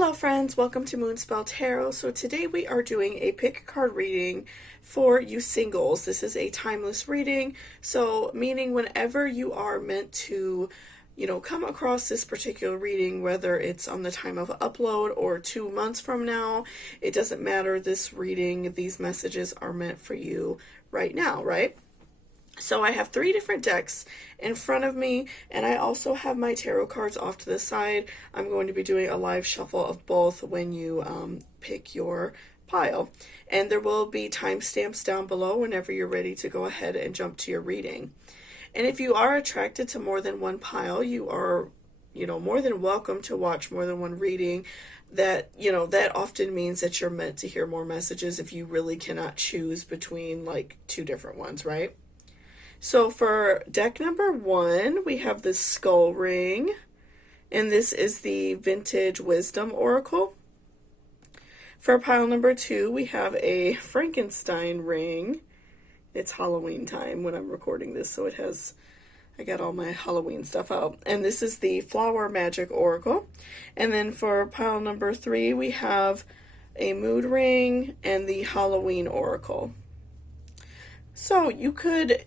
Hello friends, welcome to Moonspell Tarot. So today we are doing a pick card reading for you singles. This is a timeless reading, so meaning whenever you are meant to, come across this particular reading, whether it's on the time of upload or 2 months from now, it doesn't matter. This reading, these messages are meant for you right now, right? So I have 3 different decks in front of me, and I also have my tarot cards off to the side. I'm going to be doing a live shuffle of both when you pick your pile. And there will be timestamps down below whenever you're ready to go ahead and jump to your reading. And if you are attracted to more than one pile, you are, more than welcome to watch more than one reading. That often means that you're meant to hear more messages if you really cannot choose between like 2 different ones, right? So for deck number 1, we have the skull ring, and this is the Vintage Wisdom Oracle. For pile number 2, we have a Frankenstein ring. It's Halloween time when I'm recording this, so I got all my Halloween stuff out. And this is the Flower Magic Oracle. And then for pile number 3, we have a Mood Ring and the Halloween Oracle. So you could,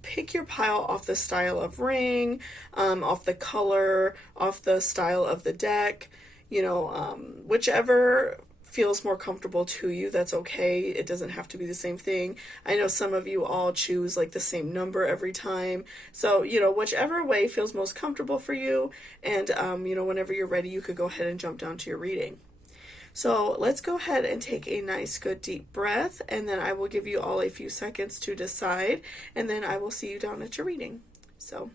pick your pile off the style of ring, off the color, off the style of the deck, whichever feels more comfortable to you, that's okay. It doesn't have to be the same thing. I know some of you all choose like the same number every time. So, whichever way feels most comfortable for you. And, whenever you're ready, you could go ahead and jump down to your reading. So let's go ahead and take a nice good deep breath, and then I will give you all a few seconds to decide, and then I will see you down at your reading. So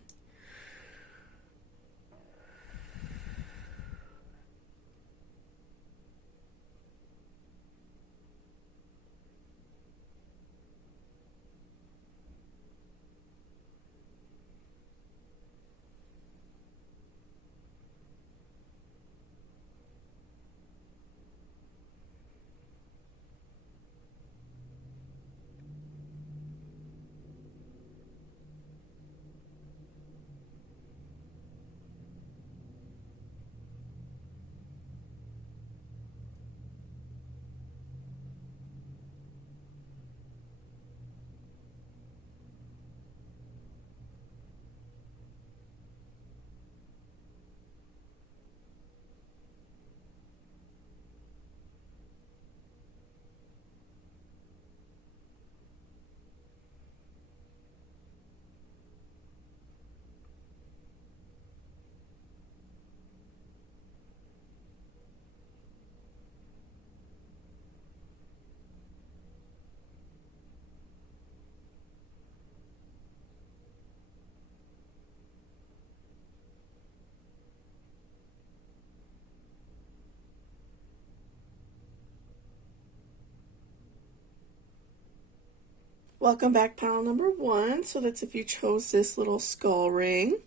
welcome back, pile number 1. So that's if you chose this little skull ring.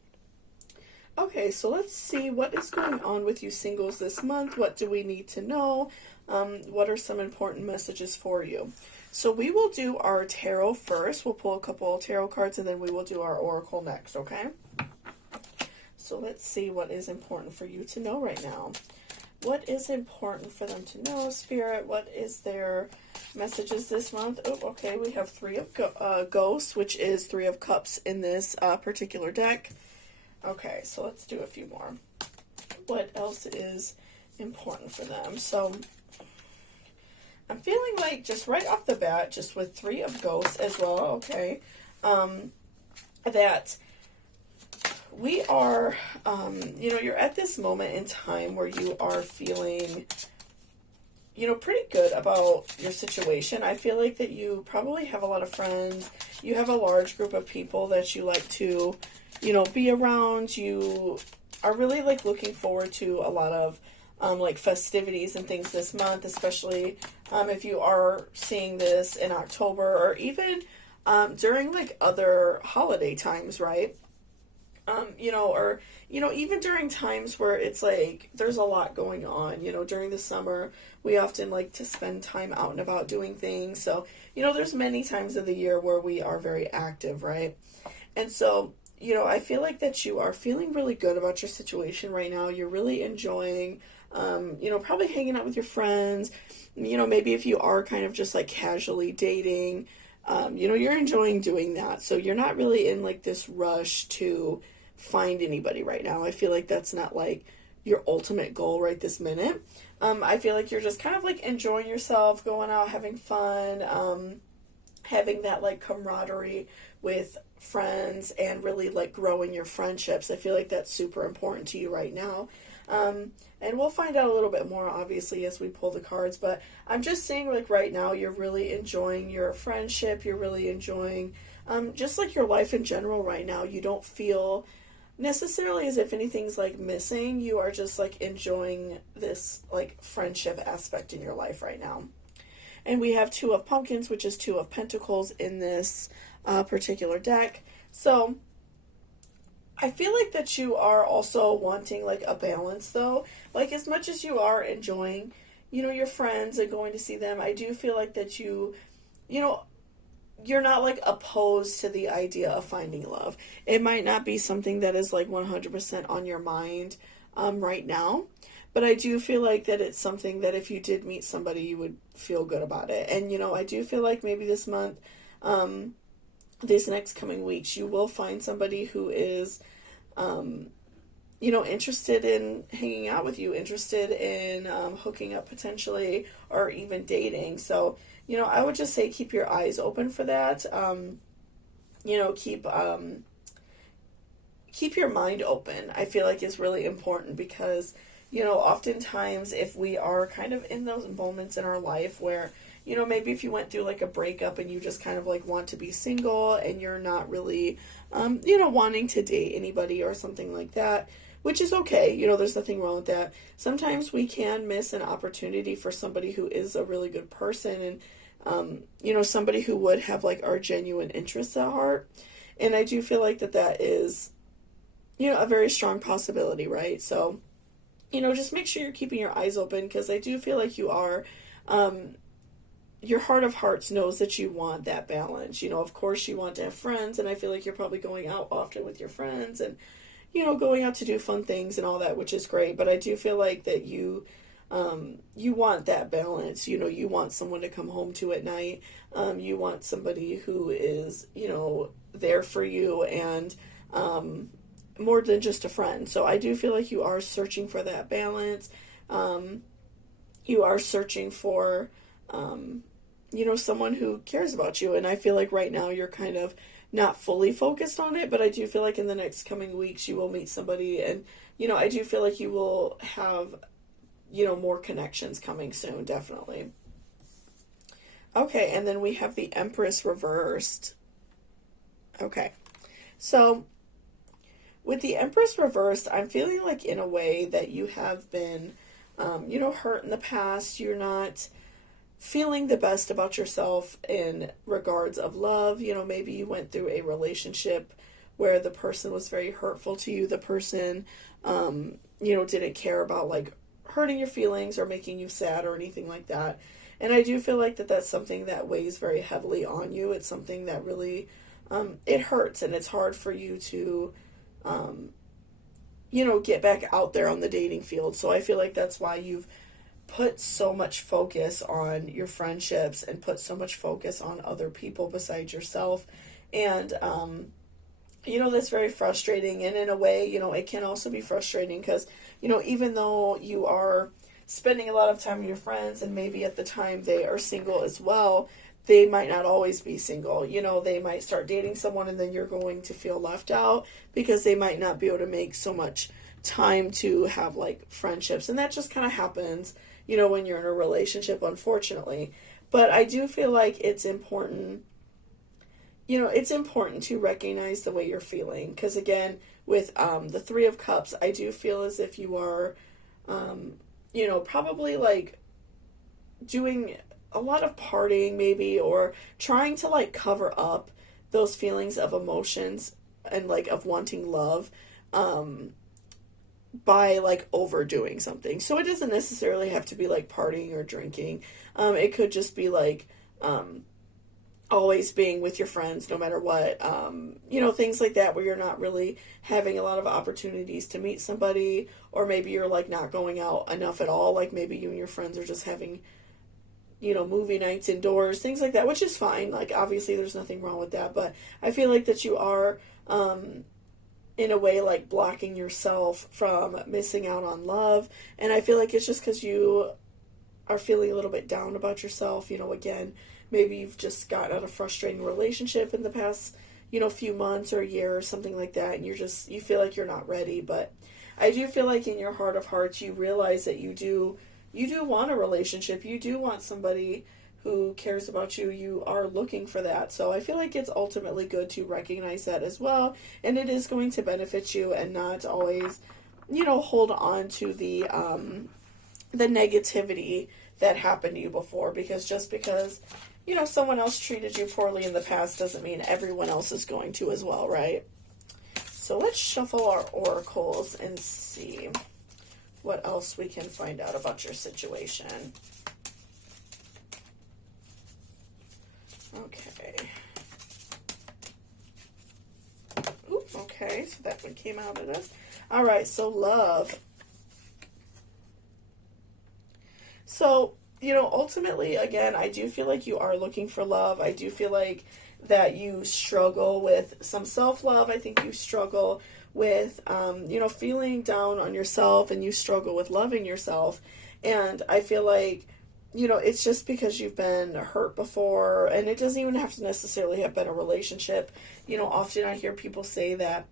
Okay, so let's see what is going on with you singles this month. What do we need to know? What are some important messages for you? So we will do our tarot first. We'll pull a couple of tarot cards, and then we will do our oracle next, okay? So let's see what is important for you to know right now. What is important for them to know, Spirit? What is their messages this month? Oh, okay, we have 3 of Ghosts, which is 3 of Cups in this particular deck. Okay, so let's do a few more. What else is important for them? So I'm feeling like just right off the bat, just with 3 of Ghosts as well, okay, that we are, you're at this moment in time where you are feeling, pretty good about your situation. I feel like that you probably have a lot of friends. You have a large group of people that you like to, be around. You are really like looking forward to a lot of like festivities and things this month, especially if you are seeing this in October or even during like other holiday times, right? Even during times where it's like there's a lot going on, during the summer, we often like to spend time out and about doing things. So, there's many times of the year where we are very active, right? And so I feel like that you are feeling really good about your situation right now. You're really enjoying, probably hanging out with your friends. Maybe if you are kind of just like casually dating, you're enjoying doing that. So you're not really in like this rush to find anybody right now. I feel like that's not like your ultimate goal right this minute. I feel like you're just kind of like enjoying yourself, going out, having fun, having that like camaraderie with friends and really like growing your friendships. I feel like that's super important to you right now. And we'll find out a little bit more obviously as we pull the cards, but I'm just saying like right now you're really enjoying your friendship, you're really enjoying just like your life in general right now. You don't feel necessarily as if anything's like missing. You are just like enjoying this like friendship aspect in your life right now. And we have Two of Pumpkins, which is Two of Pentacles in this particular deck. So I feel like that you are also wanting like a balance though. Like as much as you are enjoying, your friends and going to see them, I do feel like that you're not like opposed to the idea of finding love. It might not be something that is like 100% on your mind right now, but I do feel like that it's something that if you did meet somebody, you would feel good about it. And, I do feel like maybe this month, these next coming weeks, you will find somebody who is, interested in hanging out with you, interested in hooking up potentially, or even dating. So, I would just say keep your eyes open for that. Keep your mind open. I feel like is really important because, oftentimes if we are kind of in those moments in our life where, maybe if you went through like a breakup and you just kind of like want to be single and you're not really, wanting to date anybody or something like that, which is okay. There's nothing wrong with that. Sometimes we can miss an opportunity for somebody who is a really good person and, somebody who would have like our genuine interests at heart. And I do feel like that is, a very strong possibility, right? So, just make sure you're keeping your eyes open because I do feel like you are, your heart of hearts knows that you want that balance. Of course you want to have friends, and I feel like you're probably going out often with your friends and, going out to do fun things and all that, which is great. But I do feel like that you want that balance. You want someone to come home to at night. You want somebody who is, there for you and, more than just a friend. So I do feel like you are searching for that balance. You are searching for, someone who cares about you. And I feel like right now you're kind of not fully focused on it, but I do feel like in the next coming weeks you will meet somebody and, I do feel like you will have, more connections coming soon, definitely. Okay, and then we have the Empress reversed. Okay, so with the Empress reversed, I'm feeling like in a way that you have been, hurt in the past. You're not feeling the best about yourself in regards of love. Maybe you went through a relationship where the person was very hurtful to you. The person, didn't care about like hurting your feelings or making you sad or anything like that. And I do feel like that's something that weighs very heavily on you. It's something that really, it hurts and it's hard for you to, get back out there on the dating field. So I feel like that's why you've put so much focus on your friendships and put so much focus on other people besides yourself. And, that's very frustrating. And in a way, it can also be frustrating because, even though you are spending a lot of time with your friends and maybe at the time they are single as well, they might not always be single. They might start dating someone and then you're going to feel left out because they might not be able to make so much time to have like friendships. And that just kind of happens, when you're in a relationship, unfortunately. But I do feel like it's important, it's important to recognize the way you're feeling. Because again, with the Three of Cups, I do feel as if you are, probably like doing a lot of partying maybe, or trying to like cover up those feelings of emotions and like of wanting love, by like overdoing something. So it doesn't necessarily have to be like partying or drinking. It could just be like, always being with your friends no matter what. Things like that where you're not really having a lot of opportunities to meet somebody, or maybe you're like not going out enough at all. Like maybe you and your friends are just having, movie nights indoors, things like that, which is fine. Like obviously there's nothing wrong with that, but I feel like that you are, in a way, like blocking yourself from missing out on love. And I feel like it's just because you are feeling a little bit down about yourself. Again, maybe you've just gotten out of a frustrating relationship in the past, few months or a year or something like that, and you feel like you're not ready. But I do feel like in your heart of hearts, you realize that you do want a relationship. You do want somebody who cares about you. You are looking for that. So I feel like it's ultimately good to recognize that as well. And it is going to benefit you, and not always, hold on to the negativity that happened to you before, because just because, someone else treated you poorly in the past doesn't mean everyone else is going to as well, right? So let's shuffle our oracles and see what else we can find out about your situation. Okay. Ooh, okay, so that one came out at us. All right, so love. So, ultimately, again, I do feel like you are looking for love. I do feel like that you struggle with some self-love. I think you struggle with, feeling down on yourself, and you struggle with loving yourself. And I feel like, it's just because you've been hurt before, and it doesn't even have to necessarily have been a relationship. Often I hear people say that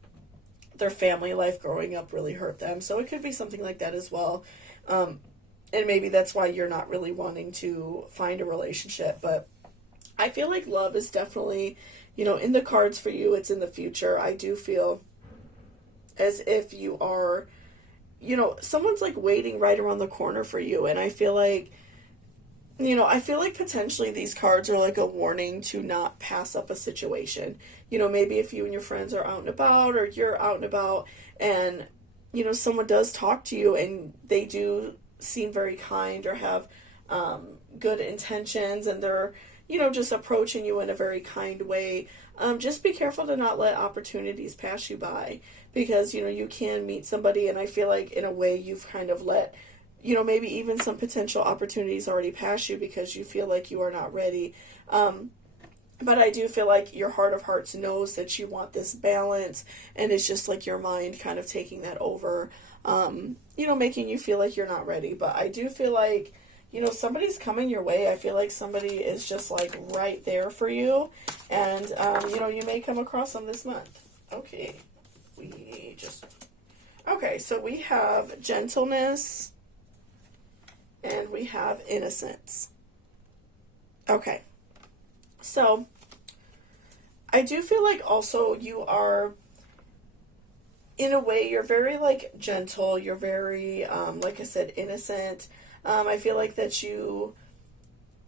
their family life growing up really hurt them. So it could be something like that as well. And maybe that's why you're not really wanting to find a relationship. But I feel like love is definitely, in the cards for you. It's in the future. I do feel as if you are, someone's like waiting right around the corner for you. And I feel like, potentially these cards are like a warning to not pass up a situation. Maybe if you and your friends are out and about, or you're out and about, and, someone does talk to you and they do seem very kind, or have good intentions, and they're, just approaching you in a very kind way. Just be careful to not let opportunities pass you by, because, you can meet somebody, and I feel like in a way you've kind of let, maybe even some potential opportunities already pass you because you feel like you are not ready. But I do feel like your heart of hearts knows that you want this balance, and it's just like your mind kind of taking that over, making you feel like you're not ready. But I do feel like, somebody's coming your way. I feel like somebody is just like right there for you, and, you may come across them this month. Okay, so we have gentleness, and we have innocence. Okay. So, I do feel like also you are, in a way, you're very, like, gentle. You're very, like I said, innocent. I feel like that you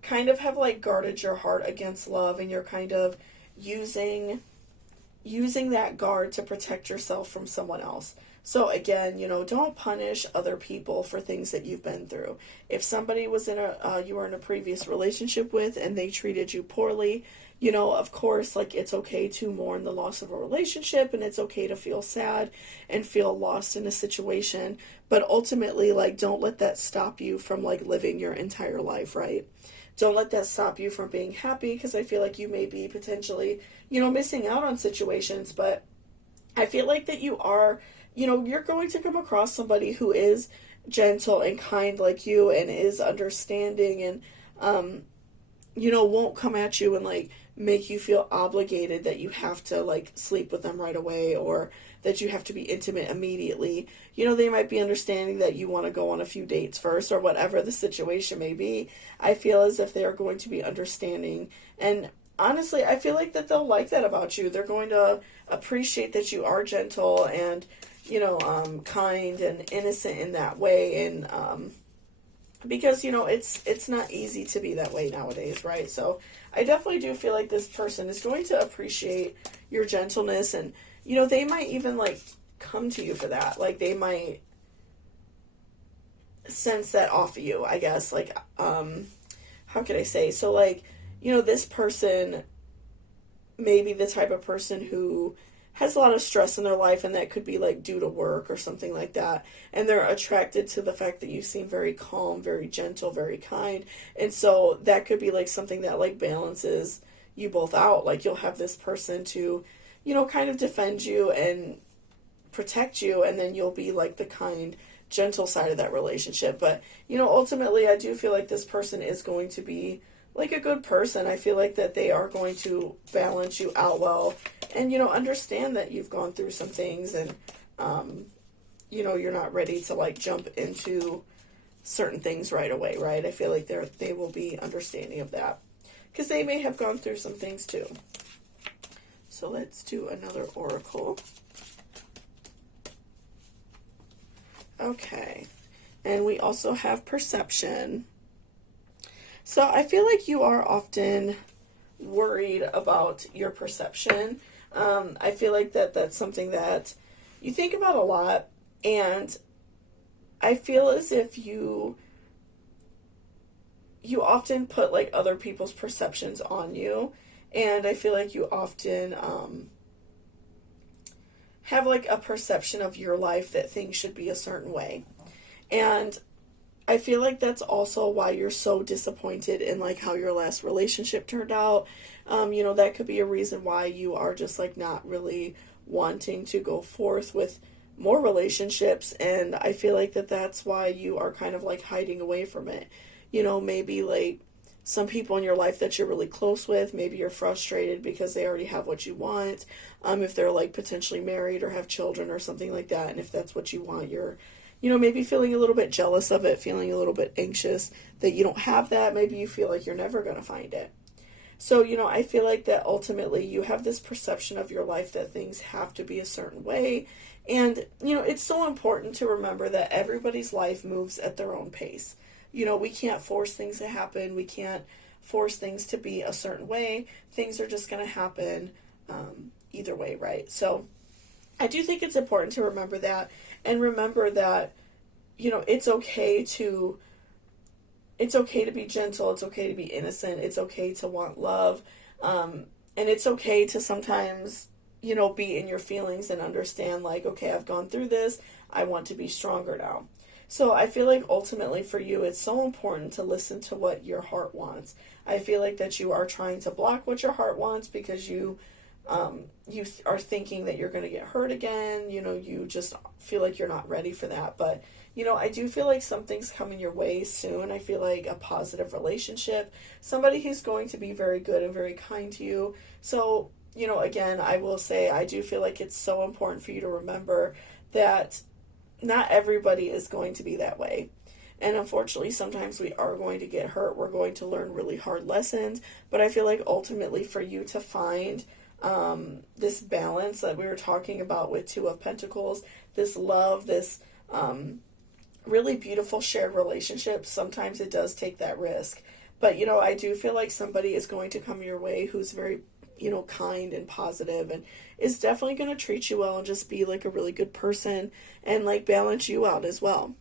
kind of have, like, guarded your heart against love, and you're kind of using that guard to protect yourself from someone else. So again, don't punish other people for things that you've been through. If somebody was you were in a previous relationship with, and they treated you poorly, of course, like, it's okay to mourn the loss of a relationship, and it's okay to feel sad and feel lost in a situation. But ultimately, like, don't let that stop you from, like, living your entire life, right? Don't let that stop you from being happy, because I feel like you may be potentially, missing out on situations. But I feel like that you are, you're going to come across somebody who is gentle and kind like you, and is understanding, and, won't come at you and, like, make you feel obligated that you have to, like, sleep with them right away, or that you have to be intimate immediately. They might be understanding that you want to go on a few dates first, or whatever the situation may be. I feel as if they are going to be understanding, and honestly, I feel like that they'll like that about you. They're going to appreciate that you are gentle and, kind and innocent in that way. And, because, it's not easy to be that way nowadays, right? So I definitely do feel like this person is going to appreciate your gentleness, and, they might even, like, come to you for that. Like, they might sense that off of you, I guess. Like, how could I say? So, like, this person maybe the type of person who has a lot of stress in their life, and that could be like due to work or something like that. And they're attracted to the fact that you seem very calm, very gentle, very kind. And so that could be like something that like balances you both out. Like you'll have this person to, you know, kind of defend you and protect you, and then you'll be like the kind, gentle side of that relationship. But, you know, ultimately I do feel like this person is going to be like a good person. I feel like that they are going to balance you out well, and, you know, understand that you've gone through some things, and, you know, you're not ready to like jump into certain things right away, right? I feel like they will be understanding of that, because they may have gone through some things too. So let's do another oracle. Okay. And we also have perception. So I feel like you are often worried about your perception. I feel like that's something that you think about a lot, and I feel as if you often put like other people's perceptions on you, and I feel like you often have like a perception of your life that things should be a certain way. And I feel like that's also why you're so disappointed in like how your last relationship turned out. You know, that could be a reason why you are just like not really wanting to go forth with more relationships. And I feel like that's why you are kind of like hiding away from it. You know, maybe like some people in your life that you're really close with, maybe you're frustrated because they already have what you want. If they're like potentially married or have children or something like that, and if that's what you want, you're, you know, maybe feeling a little bit jealous of it, feeling a little bit anxious that you don't have that. Maybe you feel like you're never going to find it. So, you know, I feel like that ultimately you have this perception of your life that things have to be a certain way. And, you know, it's so important to remember that everybody's life moves at their own pace. You know, we can't force things to happen. We can't force things to be a certain way. Things are just going to happen either way, right? So I do think it's important to remember that, and remember that, you know, it's okay to be gentle. It's okay to be innocent. It's okay to want love. And it's okay to sometimes, you know, be in your feelings and understand like, okay, I've gone through this. I want to be stronger now. So I feel like ultimately for you, it's so important to listen to what your heart wants. I feel like that you are trying to block what your heart wants because you are thinking that you're going to get hurt again. You know, you just feel like you're not ready for that. But, you know, I do feel like something's coming your way soon. I feel like a positive relationship, somebody who's going to be very good and very kind to you. So, you know, again, I will say I do feel like it's so important for you to remember that not everybody is going to be that way. And unfortunately, sometimes we are going to get hurt. We're going to learn really hard lessons. But I feel like ultimately for you to find this balance that we were talking about with Two of Pentacles, this love, this really beautiful shared relationship, sometimes it does take that risk. But, you know, I do feel like somebody is going to come your way who's very, you know, kind and positive, and is definitely going to treat you well and just be like a really good person and like balance you out as well.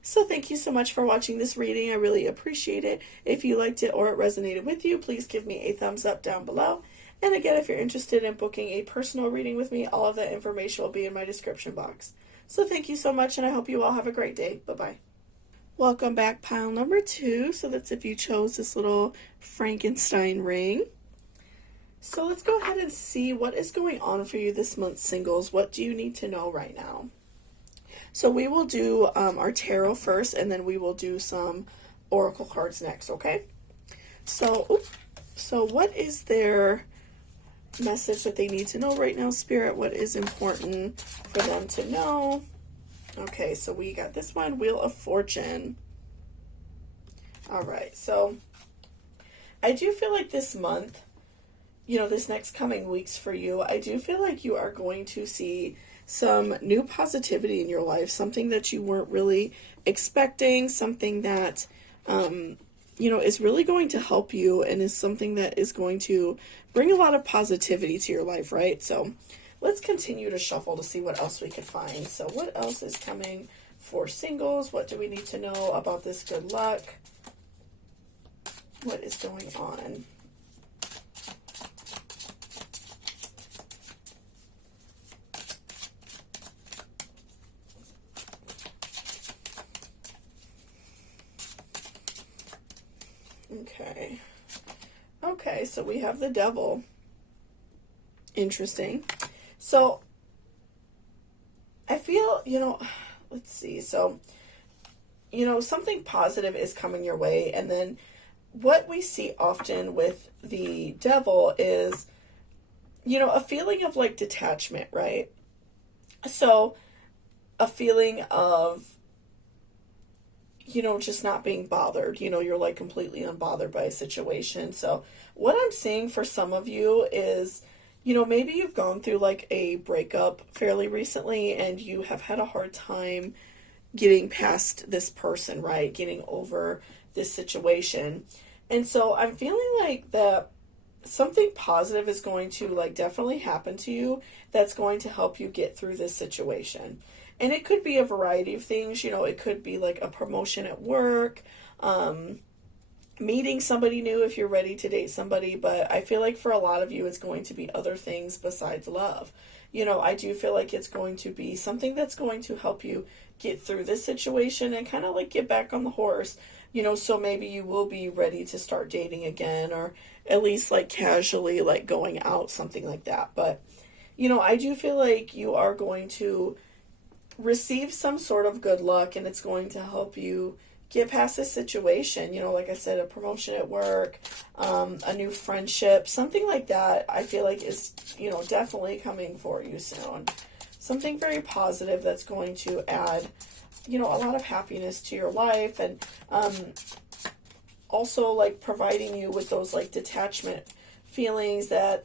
So thank you so much for watching this reading. I really appreciate it. If you liked it or it resonated with you, please give me a thumbs up down below. And again, if you're interested in booking a personal reading with me, all of that information will be in my description box. So thank you so much, and I hope you all have a great day. Bye-bye. Welcome back, pile number 2. So that's if you chose this little Frankenstein ring. So let's go ahead and see what is going on for you this month, singles. What do you need to know right now? So we will do our tarot first, and then we will do some oracle cards next, okay? So what is their message that they need to know right now, Spirit? What is important for them to know? Okay, so we got this one, Wheel of Fortune. All right, so I do feel like this month, you know, this next coming weeks for you, I do feel like you are going to see some new positivity in your life, something that you weren't really expecting, something that, you know, is really going to help you and is something that is going to bring a lot of positivity to your life, right? So let's continue to shuffle to see what else we can find. So what else is coming for singles? What do we need to know about this good luck? What is going on? Okay. Okay, so we have the devil. Interesting. So I feel, let's see. So, something positive is coming your way. And then what we see often with the devil is, a feeling of like detachment, right? So a feeling of, just not being bothered. You're like completely unbothered by a situation. So what I'm seeing for some of you is, maybe you've gone through like a breakup fairly recently and you have had a hard time getting past this person, right? Getting over this situation. And so I'm feeling like that something positive is going to like definitely happen to you that's going to help you get through this situation. And it could be a variety of things. It could be like a promotion at work, meeting somebody new if you're ready to date somebody. But I feel like for a lot of you, it's going to be other things besides love. I do feel like it's going to be something that's going to help you get through this situation and kind of like get back on the horse. So maybe you will be ready to start dating again, or at least like casually like going out, something like that. But, I do feel like you are going to receive some sort of good luck and it's going to help you get past this situation. Like I said, a promotion at work, a new friendship, something like that, I feel like is, definitely coming for you soon. Something very positive that's going to add, a lot of happiness to your life, and also like providing you with those like detachment feelings that,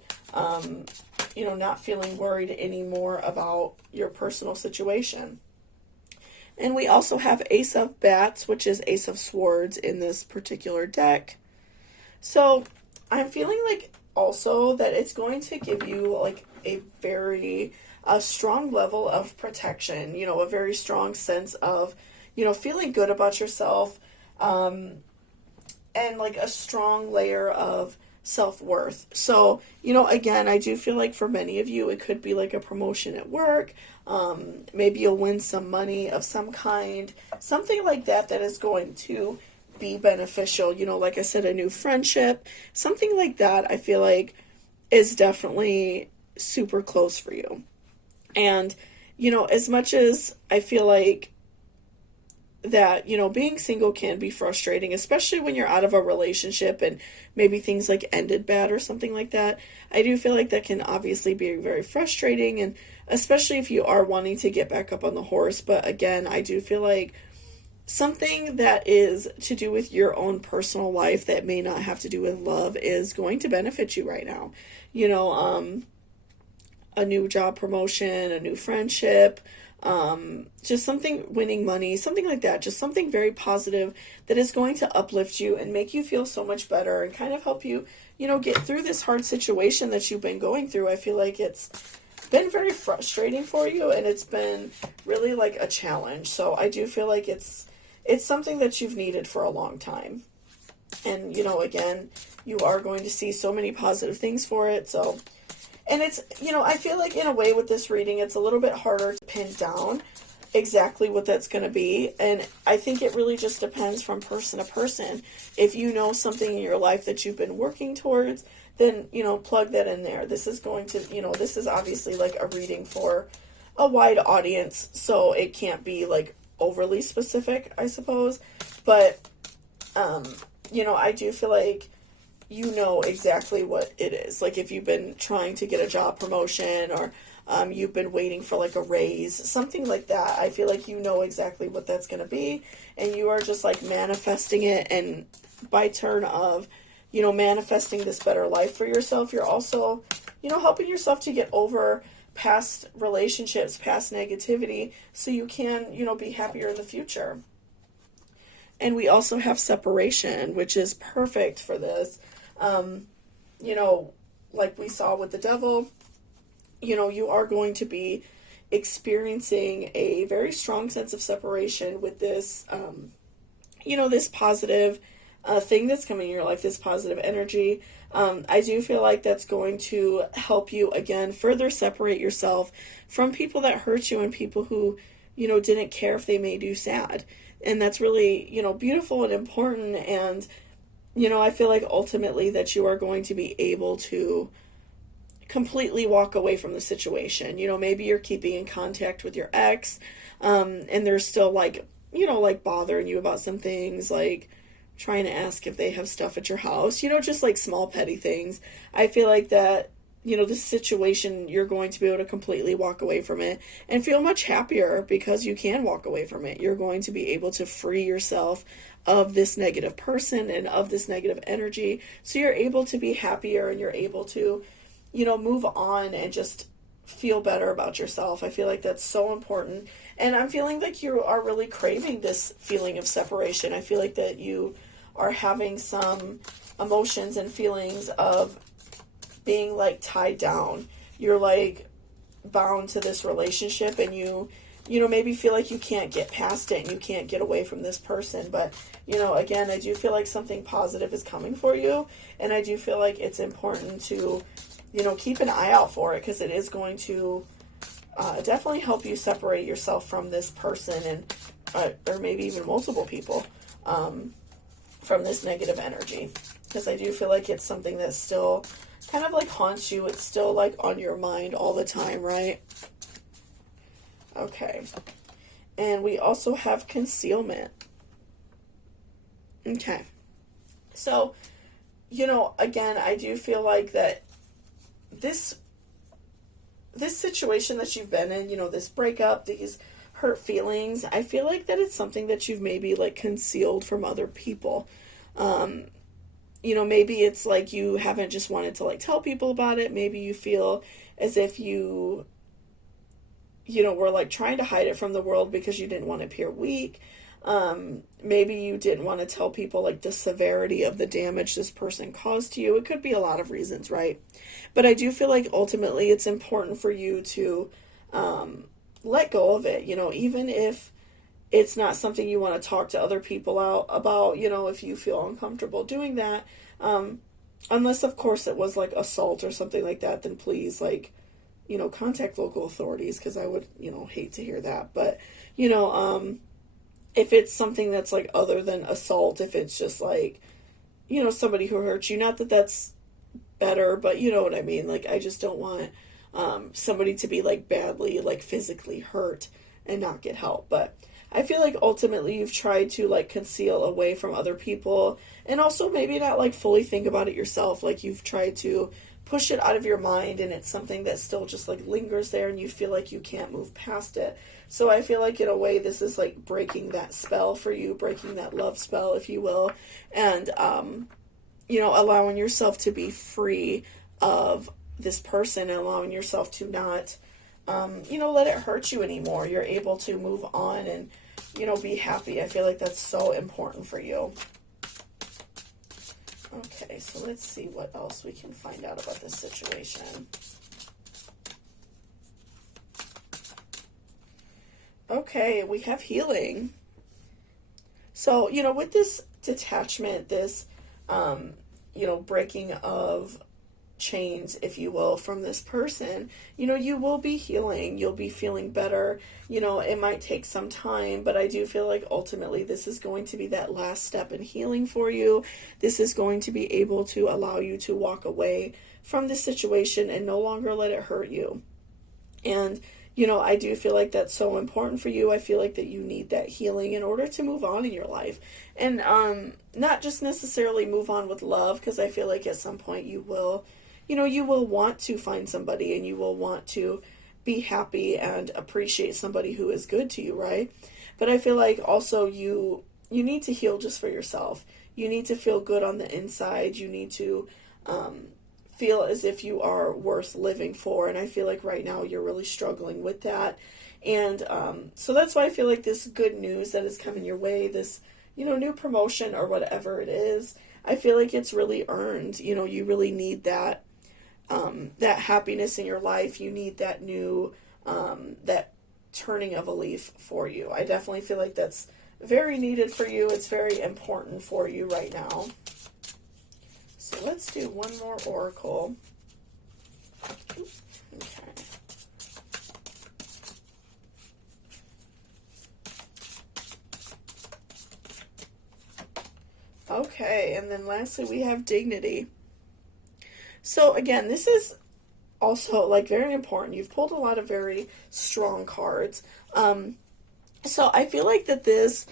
not feeling worried anymore about your personal situation. And we also have Ace of Bats, which is Ace of Swords in this particular deck. So I'm feeling like also that it's going to give you like a very strong level of protection, a very strong sense of, feeling good about yourself, and like a strong layer of self-worth. So, again, I do feel like for many of you, it could be like a promotion at work. Maybe you'll win some money of some kind, something like that that is going to be beneficial. Like I said, a new friendship, something like that, I feel like is definitely super close for you. And, as much as I feel like that, being single can be frustrating, especially when you're out of a relationship and maybe things like ended bad or something like that. I do feel like that can obviously be very frustrating, and especially if you are wanting to get back up on the horse. But again, I do feel like something that is to do with your own personal life that may not have to do with love is going to benefit you right now. A new job promotion, a new friendship, just something, winning money, something like that, just something very positive that is going to uplift you and make you feel so much better and kind of help you, get through this hard situation that you've been going through. I feel like it's been very frustrating for you and it's been really like a challenge. So I do feel like it's something that you've needed for a long time. And, again, you are going to see so many positive things for it. So, and it's, I feel like in a way with this reading, it's a little bit harder to pin down exactly what that's going to be. And I think it really just depends from person to person. If you know something in your life that you've been working towards, then, plug that in there. This is going to, this is obviously like a reading for a wide audience. So it can't be like overly specific, I suppose. But, I do feel like exactly what it is. Like if you've been trying to get a job promotion or you've been waiting for like a raise, something like that, I feel like exactly what that's going to be, and you are just like manifesting it, and by turn of manifesting this better life for yourself, you're also helping yourself to get over past relationships, past negativity, so you can be happier in the future. And we also have separation, which is perfect for this. Like we saw with the devil, you are going to be experiencing a very strong sense of separation with this, this positive thing that's coming in your life, this positive energy. I do feel like that's going to help you, again, further separate yourself from people that hurt you and people who, didn't care if they made you sad. And that's really, beautiful and important. And I feel like ultimately that you are going to be able to completely walk away from the situation. Maybe you're keeping in contact with your ex, and they're still like, like bothering you about some things, like trying to ask if they have stuff at your house, just like small petty things. I feel like that, this situation, you're going to be able to completely walk away from it and feel much happier because you can walk away from it. You're going to be able to free yourself of this negative person and of this negative energy. So you're able to be happier and you're able to, move on and just feel better about yourself. I feel like that's so important. And I'm feeling like you are really craving this feeling of separation. I feel like that you are having some emotions and feelings of being like tied down. You're like bound to this relationship and you maybe feel like you can't get past it and you can't get away from this person. But, again, I do feel like something positive is coming for you. And I do feel like it's important to, keep an eye out for it because it is going to definitely help you separate yourself from this person and, or maybe even multiple people, from this negative energy. Because I do feel like it's something that still kind of like haunts you. It's still like on your mind all the time, right? Okay. And we also have concealment. Okay. So, again, I do feel like that this situation that you've been in, this breakup, these hurt feelings, I feel like that it's something that you've maybe like concealed from other people. Maybe it's like you haven't just wanted to like tell people about it. Maybe you feel as if you were like trying to hide it from the world because you didn't want to appear weak. Maybe you didn't want to tell people like the severity of the damage this person caused to you. It could be a lot of reasons, right? But I do feel like ultimately it's important for you to let go of it, even if it's not something you want to talk to other people out about, if you feel uncomfortable doing that. Unless, of course, it was like assault or something like that, then please, like, contact local authorities because I would, hate to hear that. But, if it's something that's like other than assault, if it's just like, somebody who hurts you, not that that's better, but you know what I mean? Like, I just don't want somebody to be like badly, like physically hurt and not get help. But I feel like ultimately you've tried to like conceal away from other people and also maybe not like fully think about it yourself. Like you've tried to push it out of your mind and it's something that still just like lingers there and you feel like you can't move past it. So I feel like in a way this is like breaking that spell for you, breaking that love spell, if you will, and allowing yourself to be free of this person and allowing yourself to not let it hurt you anymore. You're able to move on and be happy. I feel like that's so important for you. Okay, so let's see what else we can find out about this situation. Okay, we have healing. So, with this detachment, this, breaking of chains, if you will, from this person, you will be healing. You'll be feeling better. It might take some time, but I do feel like ultimately this is going to be that last step in healing for you. This is going to be able to allow you to walk away from this situation and no longer let it hurt you. And I do feel like that's so important for you. I feel like that you need that healing in order to move on in your life. And not just necessarily move on with love, because I feel like at some point you will want to find somebody and you will want to be happy and appreciate somebody who is good to you, right? But I feel like also you need to heal just for yourself. You need to feel good on the inside. You need to feel as if you are worth living for. And I feel like right now you're really struggling with that. And so that's why I feel like this good news that is coming your way, this, new promotion or whatever it is, I feel like it's really earned. You really need that, that happiness in your life. You need that new, that turning of a leaf for you. I definitely feel like that's very needed for you. It's very important for you right now. So let's do one more oracle. Okay. Okay, and then lastly we have dignity. So again, this is also like very important. You've pulled a lot of very strong cards. So I feel like that this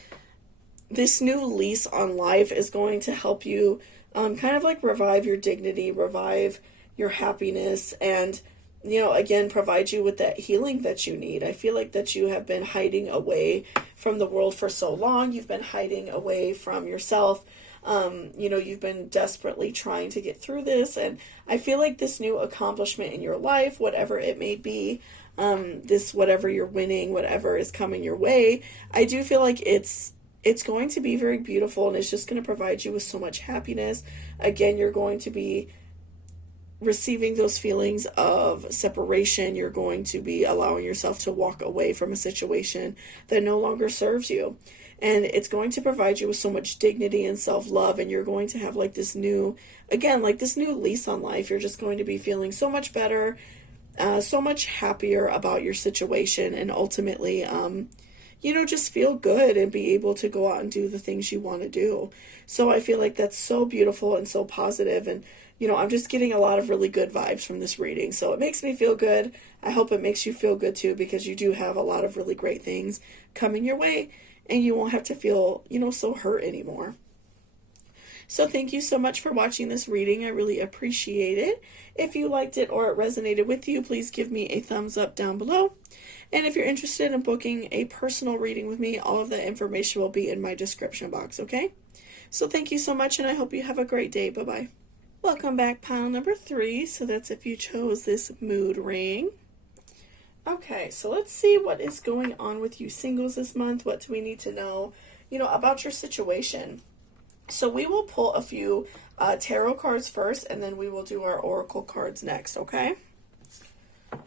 new lease on life is going to help you kind of like revive your dignity, revive your happiness, and again, provide you with that healing that you need. I feel like that you have been hiding away from the world for so long. You've been hiding away from yourself. You've been desperately trying to get through this, and I feel like this new accomplishment in your life, whatever it may be, whatever you're winning, whatever is coming your way, I do feel like it's going to be very beautiful, and it's just going to provide you with so much happiness. Again, you're going to be receiving those feelings of separation. You're going to be allowing yourself to walk away from a situation that no longer serves you. And it's going to provide you with so much dignity and self-love, and you're going to have like this new lease on life. You're just going to be feeling so much better, so much happier about your situation, and ultimately, just feel good and be able to go out and do the things you want to do. So I feel like that's so beautiful and so positive, and I'm just getting a lot of really good vibes from this reading. So it makes me feel good. I hope it makes you feel good too, because you do have a lot of really great things coming your way, and you won't have to feel, so hurt anymore. So thank you so much for watching this reading. I really appreciate it. If you liked it or it resonated with you, please give me a thumbs up down below. And if you're interested in booking a personal reading with me, all of that information will be in my description box, okay? So thank you so much, and I hope you have a great day. Bye-bye. Welcome back, pile number 3. So that's if you chose this mood ring. Okay, so let's see what is going on with you singles this month. What do we need to know, about your situation? So we will pull a few tarot cards first, and then we will do our oracle cards next, okay?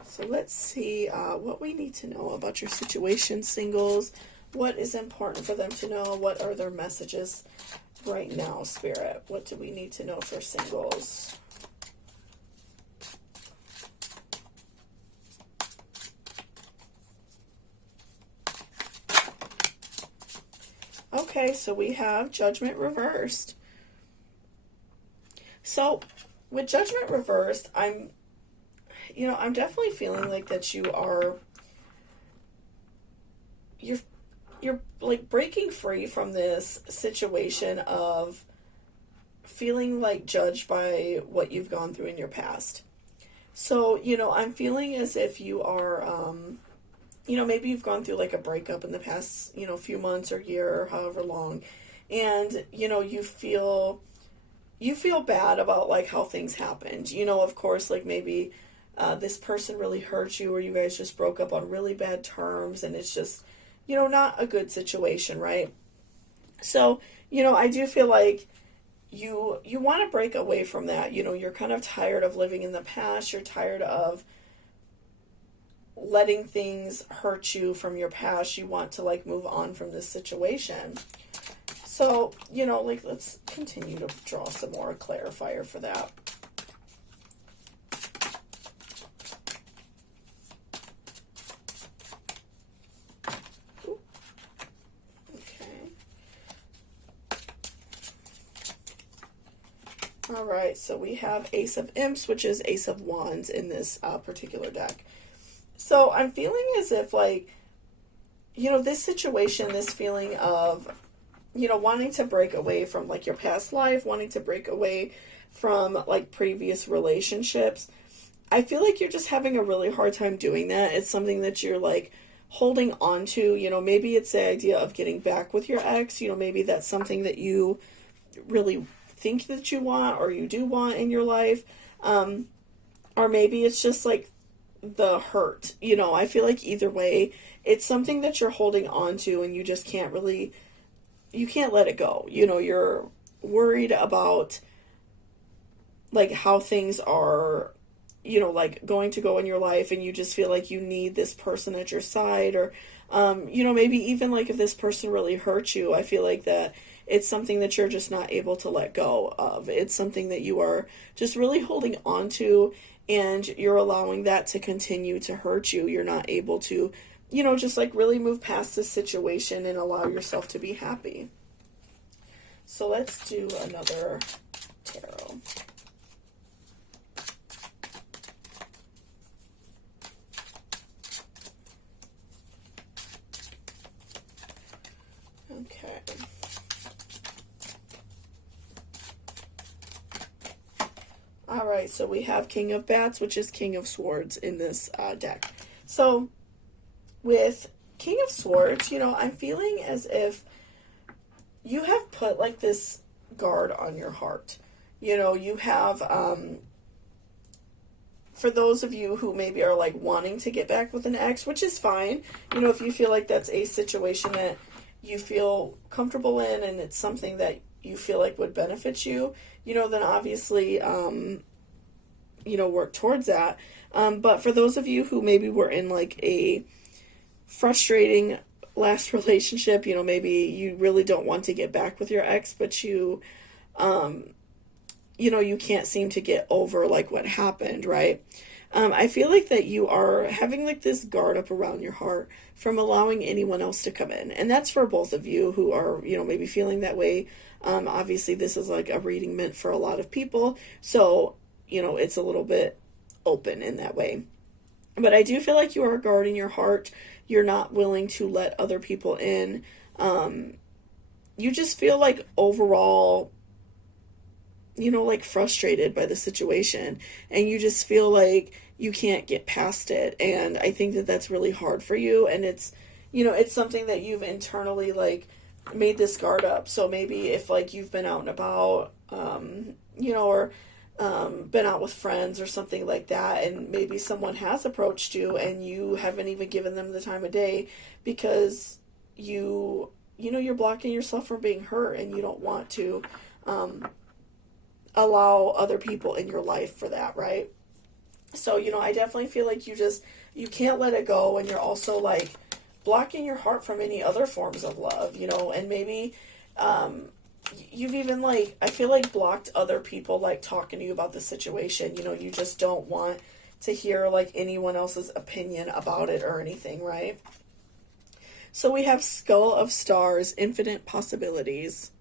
So let's see what we need to know about your situation, singles. What is important for them to know? What are their messages right now, Spirit? What do we need to know for singles? Okay, so we have Judgment reversed. So with Judgment reversed, I'm definitely feeling like that you're like breaking free from this situation of feeling like judged by what you've gone through in your past. So, I'm feeling as if you are, maybe you've gone through like a breakup in the past, few months or year or however long. And, you feel bad about like how things happened. Of course, like maybe this person really hurt you, or you guys just broke up on really bad terms, and it's just, not a good situation, right? So, I do feel like you want to break away from that. You're kind of tired of living in the past. You're tired of letting things hurt you from your past. You want to like move on from this situation. So, let's continue to draw some more clarifier for that. All right, so we have Ace of Imps, which is Ace of Wands in this particular deck. So I'm feeling as if, like, this situation, this feeling of, wanting to break away from, like, your past life, wanting to break away from, like, previous relationships. I feel like you're just having a really hard time doing that. It's something that you're, like, holding on to. Maybe it's the idea of getting back with your ex. Maybe that's something that you really think that you want, or you do want in your life, or maybe it's just like the hurt. I feel like either way, it's something that you're holding on to, and you just can't let it go. You're worried about like how things are, like going to go in your life, and you just feel like you need this person at your side, or maybe even like if this person really hurt you, I feel like that it's something that you're just not able to let go of. It's something that you are just really holding on to, and you're allowing that to continue to hurt you. You're not able to, just like really move past this situation and allow yourself to be happy. So let's do another tarot. Okay. All right, so we have King of Bats, which is King of Swords in this deck. So with King of Swords, you know, I'm feeling as if you have put like this guard on your heart. You know, you have, for those of you who maybe are like wanting to get back with an ex, which is fine, you know, if you feel like that's a situation that you feel comfortable in and it's something that you feel like would benefit you, you know, then obviously, you know, work towards that. But for those of you who maybe were in like a frustrating last relationship, you know, maybe you really don't want to get back with your ex, but you know, you can't seem to get over like what happened, right? I feel like that you are having like this guard up around your heart from allowing anyone else to come in. And that's for both of you who are, you know, maybe feeling that way. Obviously this is like a reading meant for a lot of people. So, you know, it's a little bit open in that way. But I do feel like you are guarding your heart. You're not willing to let other people in. You just feel like overall, you know, like frustrated by the situation, and you just feel like you can't get past it. And I think that that's really hard for you. And it's, you know, it's something that you've internally like made this guard up. So maybe if like you've been out and about, you know, or been out with friends or something like that, and maybe someone has approached you and you haven't even given them the time of day because you know, you're blocking yourself from being hurt and you don't want to allow other people in your life for that, right? So, you know, I definitely feel like you can't let it go, and you're also like blocking your heart from any other forms of love, you know, and maybe you've even like, I feel like blocked other people like talking to you about the situation. You know, you just don't want to hear like anyone else's opinion about it or anything, right? So we have Skull of Stars, Infinite Possibilities.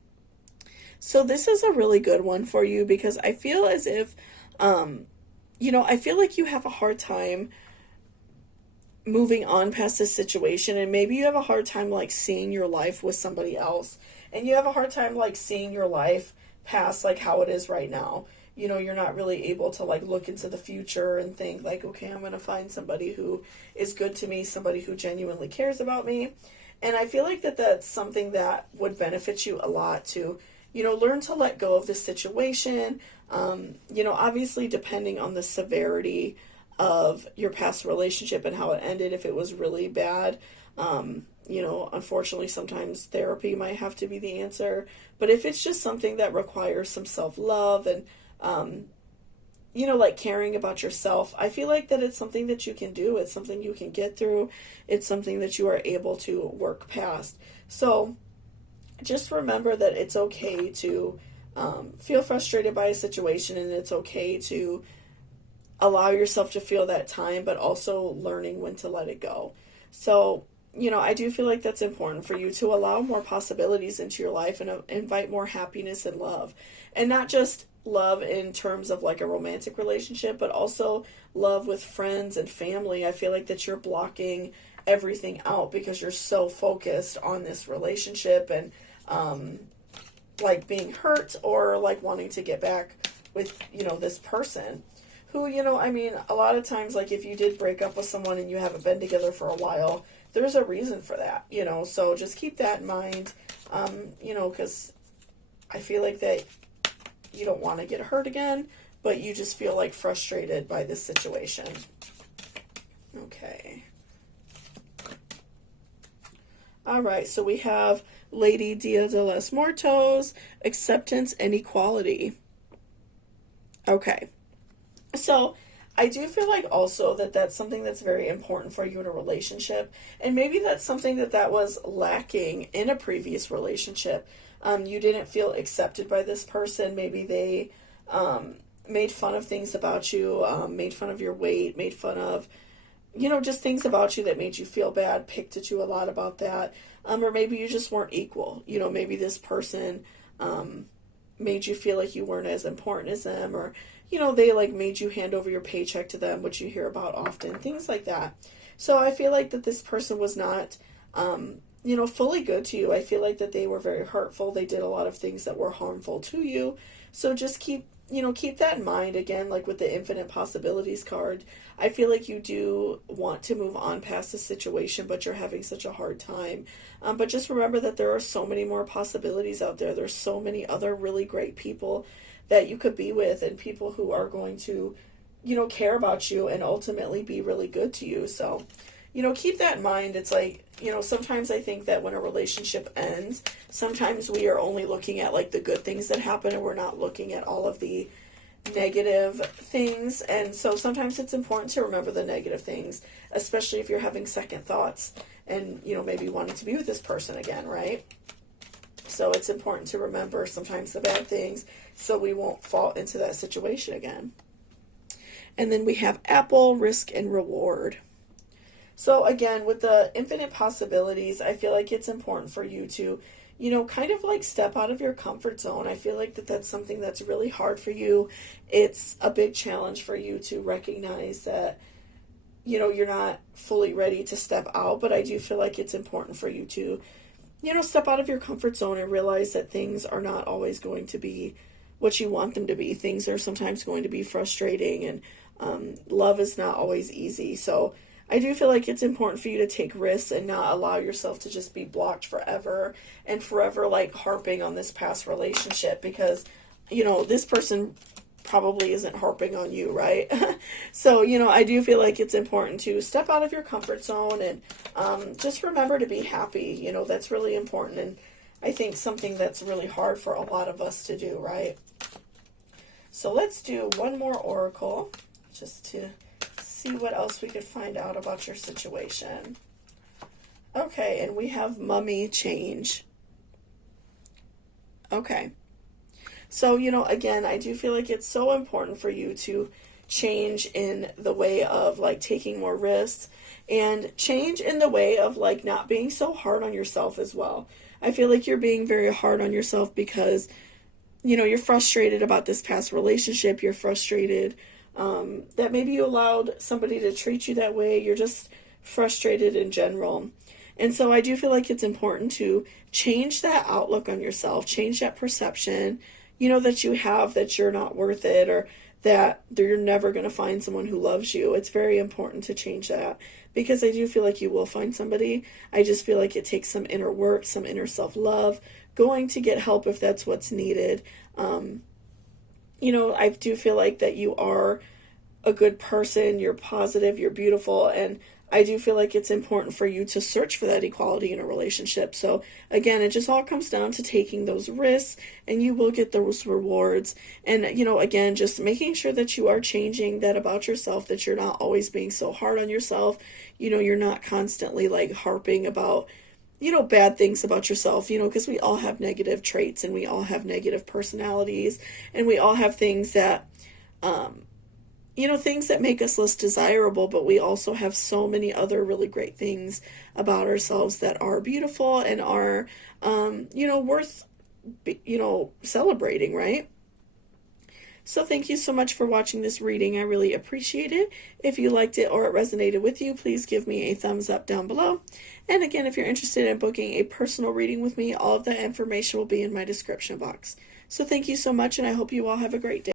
So this is a really good one for you because I feel as if, you know, I feel like you have a hard time moving on past this situation, and maybe you have a hard time like seeing your life with somebody else, and you have a hard time like seeing your life past like how it is right now. You know, you're not really able to like look into the future and think like, okay, I'm going to find somebody who is good to me, somebody who genuinely cares about me. And I feel like that that's something that would benefit you a lot to, you know, learn to let go of this situation. You know, obviously depending on the severity of your past relationship and how it ended, if it was really bad, you know, unfortunately sometimes therapy might have to be the answer. But if it's just something that requires some self-love and, you know, like caring about yourself, I feel like that it's something that you can do. It's something you can get through. It's something that you are able to work past. So just remember that it's okay to feel frustrated by a situation, and it's okay to allow yourself to feel that time, but also learning when to let it go. So, you know, I do feel like that's important for you to allow more possibilities into your life and invite more happiness and love. And not just love in terms of like a romantic relationship, but also love with friends and family. I feel like that you're blocking everything out because you're so focused on this relationship and like being hurt or like wanting to get back with, you know, this person who, you know, I mean, a lot of times, like if you did break up with someone and you haven't been together for a while, there's a reason for that, you know, so just keep that in mind, you know, because I feel like that you don't want to get hurt again, but you just feel like frustrated by this situation. Okay. All right, so we have Lady Dia de los Muertos, Acceptance and Equality. Okay. So I do feel like also that that's something that's very important for you in a relationship. And maybe that's something that was lacking in a previous relationship. You didn't feel accepted by this person. Maybe they made fun of things about you, made fun of your weight, made fun of, you know, just things about you that made you feel bad, picked at you a lot about that. Or maybe you just weren't equal. You know, maybe this person made you feel like you weren't as important as them, or, they like made you hand over your paycheck to them, which you hear about often, things like that. So I feel like that this person was not, fully good to you. I feel like that they were very hurtful. They did a lot of things that were harmful to you. So just keep that in mind. Again, like with the infinite possibilities card, I feel like you do want to move on past the situation, but you're having such a hard time. But just remember that there are so many more possibilities out there. There's so many other really great people that you could be with, and people who are going to, care about you and ultimately be really good to you. So, keep that in mind. It's like, sometimes I think that when a relationship ends, sometimes we are only looking at like the good things that happen, and we're not looking at all of the negative things. And so sometimes it's important to remember the negative things, especially if you're having second thoughts and, maybe wanting to be with this person again, right? So it's important to remember sometimes the bad things so we won't fall into that situation again. And then we have Apple, risk, and reward. So again, with the infinite possibilities, I feel like it's important for you to, kind of like step out of your comfort zone. I feel like that's something that's really hard for you. It's a big challenge for you to recognize that, you're not fully ready to step out, but I do feel like it's important for you to, step out of your comfort zone and realize that things are not always going to be what you want them to be. Things are sometimes going to be frustrating, and love is not always easy. So I do feel like it's important for you to take risks and not allow yourself to just be blocked forever and forever like harping on this past relationship, because, this person probably isn't harping on you, right? So, I do feel like it's important to step out of your comfort zone and just remember to be happy. That's really important, and I think something that's really hard for a lot of us to do, right? So let's do one more oracle just to see what else we could find out about your situation. Okay, and we have mummy change. Okay. So, again, I do feel like it's so important for you to change in the way of like taking more risks, and change in the way of like not being so hard on yourself as well. I feel like you're being very hard on yourself because, you're frustrated about this past relationship. You're frustrated that maybe you allowed somebody to treat you that way. You're just frustrated in general. And so I do feel like it's important to change that outlook on yourself, change that perception, that you have that you're not worth it, or that you're never going to find someone who loves you. It's very important to change that, because I do feel like you will find somebody. I just feel like it takes some inner work, some inner self-love, going to get help if that's what's needed. I do feel like that you are a good person, you're positive, you're beautiful, and I do feel like it's important for you to search for that equality in a relationship. So again, it just all comes down to taking those risks, and you will get those rewards. And, again, just making sure that you are changing that about yourself, that you're not always being so hard on yourself. You're not constantly like harping about, bad things about yourself, because we all have negative traits, and we all have negative personalities, and we all have things that, things that make us less desirable, but we also have so many other really great things about ourselves that are beautiful and are, worth, celebrating, right? So thank you so much for watching this reading. I really appreciate it. If you liked it or it resonated with you, please give me a thumbs up down below. And again, if you're interested in booking a personal reading with me, all of that information will be in my description box. So thank you so much, and I hope you all have a great day.